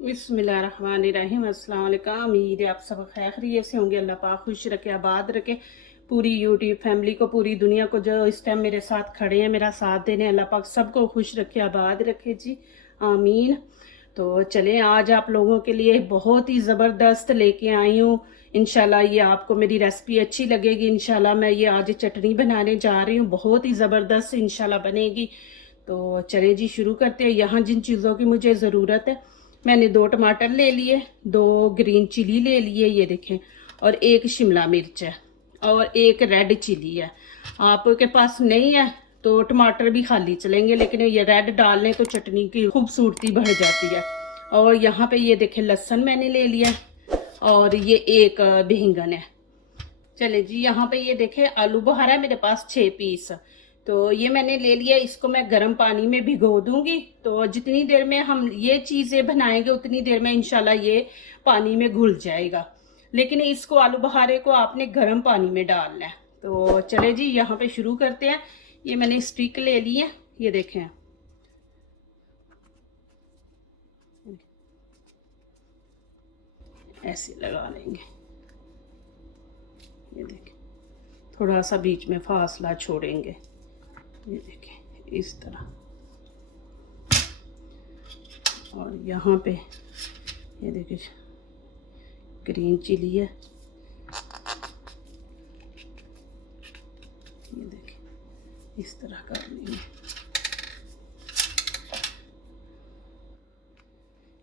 बिस्मिल्लाहिर्रहमानिर्रहीम। अस्सलाम वालेकुम। उम्मीद है आप सब खैरियत से होंगे। अल्लाह पाक खुश रखे, आबाद रखे पूरी यूट्यूब फैमिली को, पूरी दुनिया को। जो इस टाइम मेरे साथ खड़े हैं, मेरा साथ देने, अल्लाह पाक सबको खुश रखे, आबाद रखे जी, आमीन। तो चलें, आज आप लोगों के लिए बहुत ही ज़बरदस्त लेके आई हूँ। इंशाल्लाह ये आपको मेरी रेसिपी अच्छी लगेगी। इंशाल्लाह मैं ये आज चटनी बनाने जा रही हूँ, बहुत ही ज़बरदस्त इंशाल्लाह बनेगी। तो चलें जी, शुरू करते हैं। यहाँ जिन चीज़ों की मुझे ज़रूरत है, मैंने 2 टमाटर ले लिए, 2 ग्रीन चिली ले लिए, ये देखें, और 1 शिमला मिर्च है, और 1 रेड चिली है। आपके पास नहीं है तो टमाटर भी खाली चलेंगे, लेकिन ये रेड डाल लें तो चटनी की खूबसूरती बढ़ जाती है। और यहाँ पे ये देखें, लहसुन मैंने ले लिया, और ये 1 बैंगन है। चले जी, यहाँ पे ये देखें, आलू बुखारा है मेरे पास 6 पीस। तो ये मैंने ले लिया, इसको मैं गर्म पानी में भिगो दूंगी। तो जितनी देर में हम ये चीज़ें बनाएंगे उतनी देर में इंशाल्लाह ये पानी में घुल जाएगा। लेकिन इसको, आलू बुखारे को आपने गर्म पानी में डालना है। तो चले जी, यहाँ पे शुरू करते हैं। ये मैंने स्टिक ले ली है, ये देखें, ऐसे लगा लेंगे। ये देखें, थोड़ा सा बीच में फासला छोड़ेंगे, ये देखें इस तरह। और यहाँ पे ये देखिए, ग्रीन चिली है, ये देखें इस तरह कर लेंगे।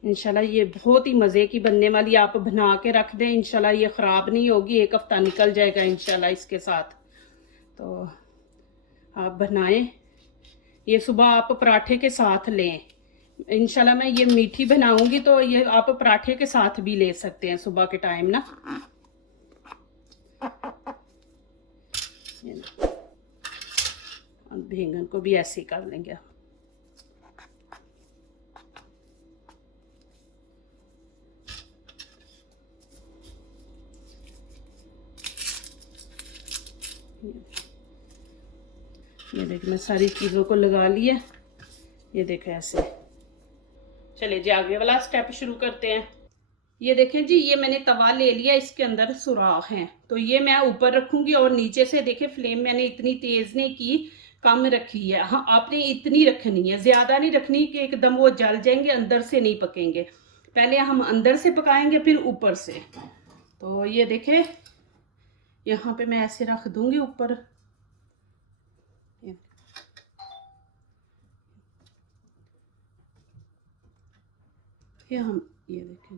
इंशाल्लाह ये बहुत ही मज़े की बनने वाली, आप बना के रख दें, इंशाल्लाह ये ख़राब नहीं होगी, 1 हफ़्ता निकल जाएगा इंशाल्लाह इसके साथ। तो आप बनाएं, ये सुबह आप पराठे के साथ लें। इंशाल्लाह मैं ये मीठी बनाऊंगी तो ये आप पराठे के साथ भी ले सकते हैं सुबह के टाइम ना। बैंगन को भी ऐसे ही कर लेंगे। ये देखिए, मैं सारी चीज़ों को लगा लिया, ये देखें ऐसे। चलिए जी, आगे वाला स्टेप शुरू करते हैं। ये देखें जी, ये मैंने तवा ले लिया, इसके अंदर सुराख हैं, तो ये मैं ऊपर रखूंगी। और नीचे से देखें, फ्लेम मैंने इतनी तेज नहीं की, कम रखी है। हाँ, आपने इतनी रखनी है, ज्यादा नहीं रखनी कि एकदम वो जल जाएंगे, अंदर से नहीं पकेंगे। पहले हम अंदर से पकाएंगे, फिर ऊपर से। तो ये देखें, यहाँ पे मैं ऐसे रख दूंगी ऊपर। ये हम, ये देखें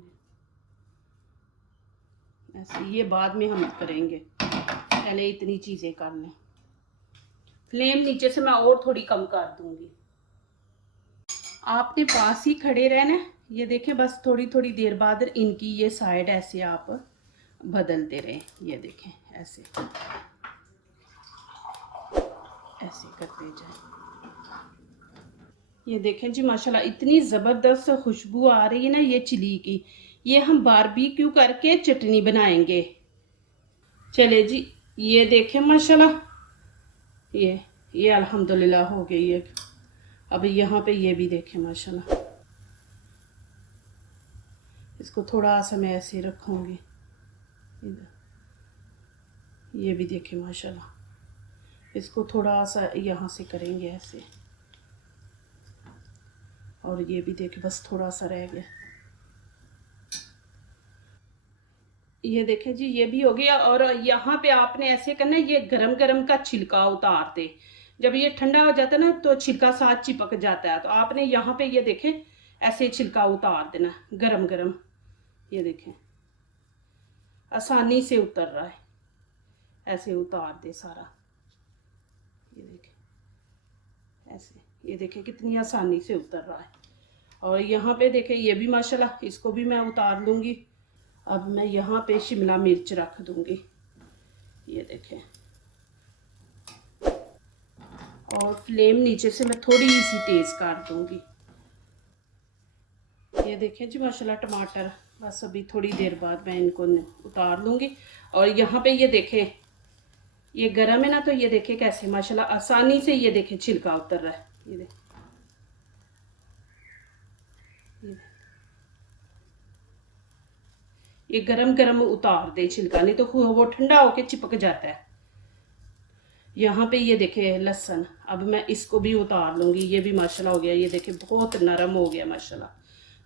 ऐसे, ये बाद में हम करेंगे, पहले इतनी चीज़ें कर लें। फ्लेम नीचे से मैं और थोड़ी कम कर दूंगी। आपने पास ही खड़े रहना। ये देखें, बस थोड़ी थोड़ी देर बाद इनकी ये साइड ऐसे आप बदलते रहें। ये देखें ऐसे ऐसे करते जाए। ये देखें जी, माशाल्लाह इतनी ज़बरदस्त खुशबू आ रही है ना ये चिली की। ये हम बारबेक्यू करके चटनी बनाएंगे। चले जी, ये देखें माशाल्लाह, ये अल्हम्दुलिल्लाह हो गई है। अब यहाँ पे ये भी देखें माशाल्लाह, इसको थोड़ा सा मैं ऐसे रखूँगी। ये भी देखें माशाल्लाह, इसको थोड़ा सा यहाँ से करेंगे ऐसे। और ये भी देखें, बस थोड़ा सा रह गया। ये देखें जी, ये भी हो गया। और यहाँ पे आपने ऐसे करना है, ये गरम गरम का छिलका उतार दे। जब ये ठंडा हो जाता है ना तो छिलका साथ चिपक जाता है। तो आपने यहाँ पे ये देखें ऐसे छिलका उतार देना गरम गरम। ये देखें आसानी से उतर रहा है, ऐसे उतार दे सारा। ये देखें ऐसे, ये देखें कितनी आसानी से उतर रहा है। और यहाँ पे देखें, ये भी माशाल्लाह, इसको भी मैं उतार लूँगी। अब मैं यहाँ पे शिमला मिर्च रख दूँगी, ये देखें। और फ्लेम नीचे से मैं थोड़ी सी तेज़ कर दूँगी। ये देखें जी माशाल्लाह टमाटर, बस अभी थोड़ी देर बाद मैं इनको उतार लूँगी। और यहाँ पे ये देखें, ये गरम है ना, तो ये देखें कैसे माशाल्लाह आसानी से ये देखें छिलका उतर रहा है। ये देखें, ये गरम गरम उतार दे छिलका, नहीं तो वो ठंडा होके चिपक जाता है। यहाँ पे ये देखे लहसुन, अब मैं इसको भी उतार लूँगी। ये भी माशाल्लाह हो गया, ये देखे बहुत नरम हो गया माशाल्लाह,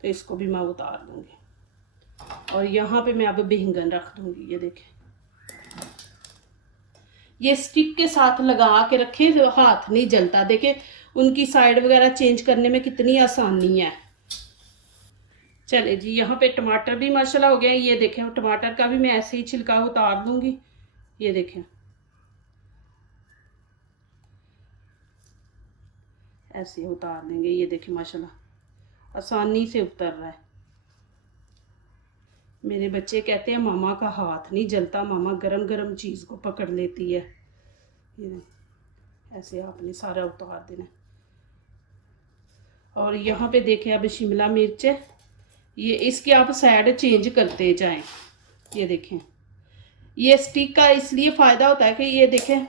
तो इसको भी मैं उतार लूँगी। और यहाँ पे मैं अब बैंगन रख दूँगी। ये देखे, ये स्टिक के साथ लगा के रखे, हाथ नहीं जलता। देखे उनकी साइड वगैरह चेंज करने में कितनी आसानी है। चले जी, यहाँ पे टमाटर भी माशाल्लाह हो गए। ये देखें, टमाटर का भी मैं ऐसे ही छिलका उतार दूंगी। ये देखें, ऐसे उतार देंगे। ये देखें माशाल्लाह आसानी से उतर रहा है। मेरे बच्चे कहते हैं मामा का हाथ नहीं जलता, मामा गरम गरम चीज़ को पकड़ लेती है। ये ऐसे आपने सारा उतार देना। और यहाँ पे देखें अब शिमला मिर्च है, ये इसके आप साइड चेंज करते जाएं। ये देखें, ये स्टिक का इसलिए फ़ायदा होता है कि ये देखें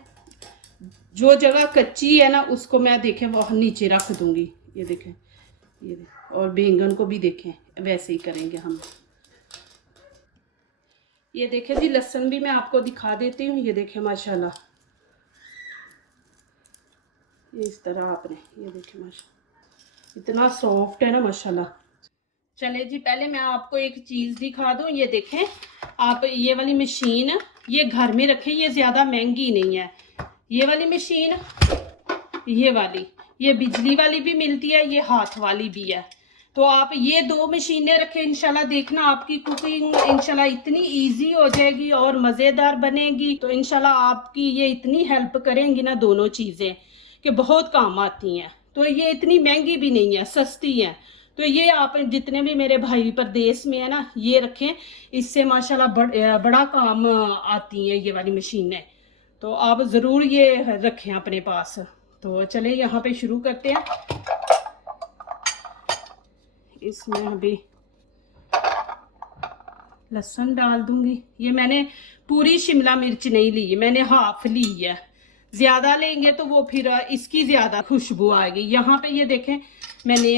जो जगह कच्ची है ना उसको मैं देखें वहाँ नीचे रख दूँगी। ये देखें, ये देखें। और बैंगन को भी देखें वैसे ही करेंगे हम। ये देखें जी, लहसुन भी मैं आपको दिखा देती हूँ। ये देखें माशाल्लाह, ये इस तरह आपने, ये देखें माशाल्लाह इतना सॉफ्ट है ना माशाल्लाह। चले जी, पहले मैं आपको एक चीज़ दिखा दूँ। ये देखें आप, ये वाली मशीन ये घर में रखें, ये ज़्यादा महंगी नहीं है। ये वाली मशीन, ये वाली, ये बिजली वाली भी मिलती है, ये हाथ वाली भी है। तो आप ये दो मशीनें रखें, इंशाल्लाह देखना आपकी कुकिंग इंशाल्लाह इतनी इजी हो जाएगी और मज़ेदार बनेगी। तो इंशाल्लाह आपकी ये इतनी हेल्प करेंगी ना दोनों चीज़ें कि बहुत काम आती हैं। तो ये इतनी महंगी भी नहीं है, सस्ती है। तो ये आप जितने भी मेरे भाई परदेश में है ना, ये रखें, इससे माशाल्लाह बड़ा काम आती हैं ये वाली मशीनें। तो आप ज़रूर ये रखें अपने पास। तो चलें यहाँ पे शुरू करते हैं। इसमें अभी लहसुन डाल दूंगी। ये मैंने पूरी शिमला मिर्च नहीं ली, मैंने हाफ ली है। ज़्यादा लेंगे तो वो फिर इसकी ज़्यादा खुशबू आएगी। यहाँ पे ये देखें मैंने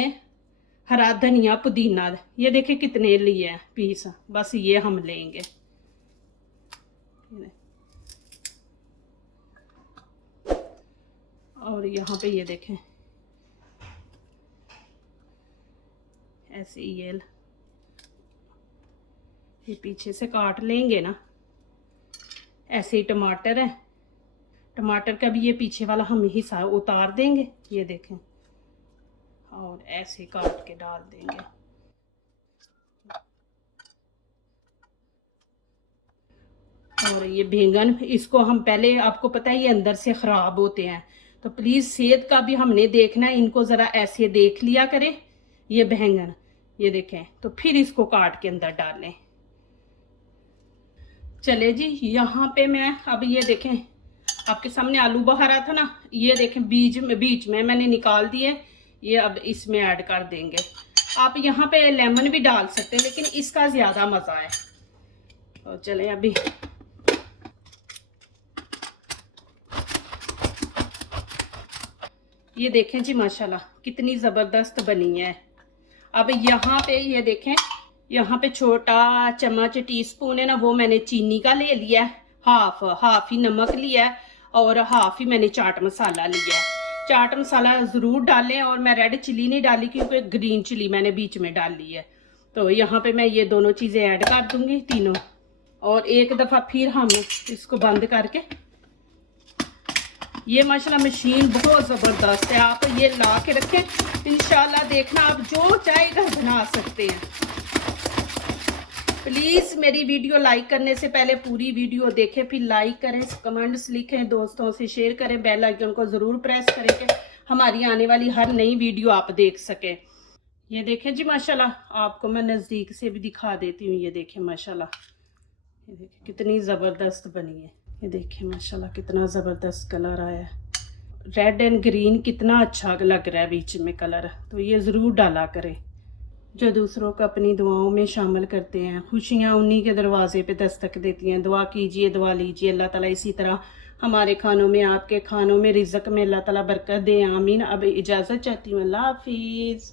हरा धनिया पुदीना, ये देखें कितने लिए हैं पीस, बस ये हम लेंगे। और यहाँ पे ये देखें ऐसे ये पीछे से काट लेंगे ना, ऐसे ही टमाटर है, टमाटर का भी ये पीछे वाला हम हिस्सा उतार देंगे। ये देखें, और ऐसे काट के डाल देंगे। और ये बैंगन, इसको हम पहले, आपको पता है ये अंदर से ख़राब होते हैं, तो प्लीज़ सेहत का भी हमने देखना है, इनको ज़रा ऐसे देख लिया करें। ये बैंगन, ये देखें, तो फिर इसको काट के अंदर डालें। चले जी, यहाँ पे मैं अब ये देखें आपके सामने आलू बहा रहा था ना, ये देखें बीच में मैंने निकाल दिए। ये अब इसमें ऐड कर देंगे। आप यहाँ पे लेमन भी डाल सकते हैं, लेकिन इसका ज़्यादा मज़ा है। और चलें अभी ये देखें जी माशाल्लाह कितनी ज़बरदस्त बनी है। अब यहाँ पे ये देखें, यहाँ पे छोटा चम्मच टीस्पून है ना, वो मैंने चीनी का ले लिया है, हाफ ही नमक लिया है, और हाफ ही मैंने चाट मसाला लिया है। चाट मसाला ज़रूर डालें, और मैं रेड चिली नहीं डाली क्योंकि ग्रीन चिली मैंने बीच में डाल ली है। तो यहाँ पे मैं ये दोनों चीज़ें ऐड कर दूँगी तीनों, और एक दफ़ा फिर हम इसको बंद करके, ये माशाल्लाह मशीन बहुत ज़बरदस्त है। आप ये ला के रखें, इंशाल्लाह देखना आप जो चाहे घर बना सकते हैं। प्लीज़ मेरी वीडियो लाइक करने से पहले पूरी वीडियो देखें, फिर लाइक करें, कमेंट्स लिखें, दोस्तों से शेयर करें, बेल आइकन को ज़रूर प्रेस करें कि हमारी आने वाली हर नई वीडियो आप देख सकें। ये देखें जी माशाल्लाह, आपको मैं नज़दीक से भी दिखा देती हूँ। ये देखें माशाल्लाह, ये देखें कितनी ज़बरदस्त बनी है। ये देखें माशाल्लाह कितना ज़बरदस्त कलर आया है, रेड एंड ग्रीन कितना अच्छा लग रहा है बीच में कलर। तो ये ज़रूर डाला करें। जो दूसरों को अपनी दुआओं में शामिल करते हैं, खुशियाँ उन्हीं के दरवाजे पे दस्तक देती हैं। दुआ कीजिए, दुआ लीजिए, अल्लाह ताला इसी तरह हमारे खानों में, आपके खानों में, रिज़्क़ में अल्लाह ताला बरकत दे। आमीन। अब इजाज़त चाहती हूँ, अल्लाह हाफिज़।